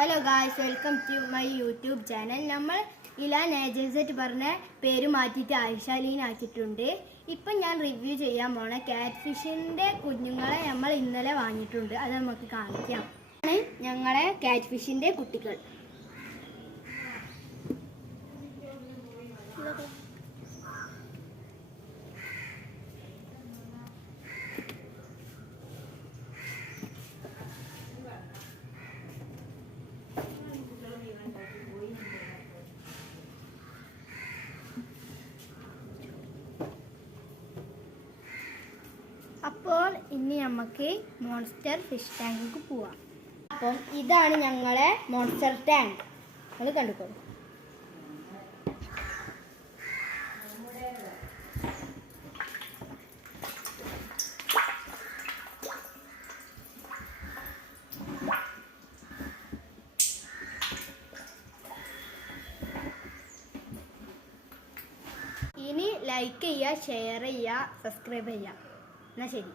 Hello guys, welcome to my YouTube channel. നമ്മൾ ഇലാൻ ഏജൻസെറ്റ് പറഞ്ഞ പേര് മാറ്റിയിട്ട് ആയിഷാലീൻ ആക്കിയിട്ടുണ്ട്. ഇപ്പം ഞാൻ റിവ്യൂ ചെയ്യാൻ പോണ കാറ്റ് ഫിഷിൻ്റെ കുഞ്ഞുങ്ങളെ നമ്മൾ ഇന്നലെ വാങ്ങിയിട്ടുണ്ട്. അത് നമുക്ക് കാണിക്കാം. ഞങ്ങളെ കാറ്റ് ഫിഷിൻ്റെ കുട്ടികൾ. അപ്പോൾ ഇനി നമുക്ക് മോൺസ്റ്റർ ഫിഷ് ടാങ്കിലേക്ക് പോവാം. അപ്പം ഇതാണ് ഞങ്ങളെ മോൺസ്റ്റർ ടാങ്ക്. അത് കണ്ടുക്കോളൂ. ഇനി ലൈക്ക് ചെയ്യുക, ഷെയർ ചെയ്യുക, സബ്സ്ക്രൈബ് ചെയ്യുക. എന്നാ ശരി.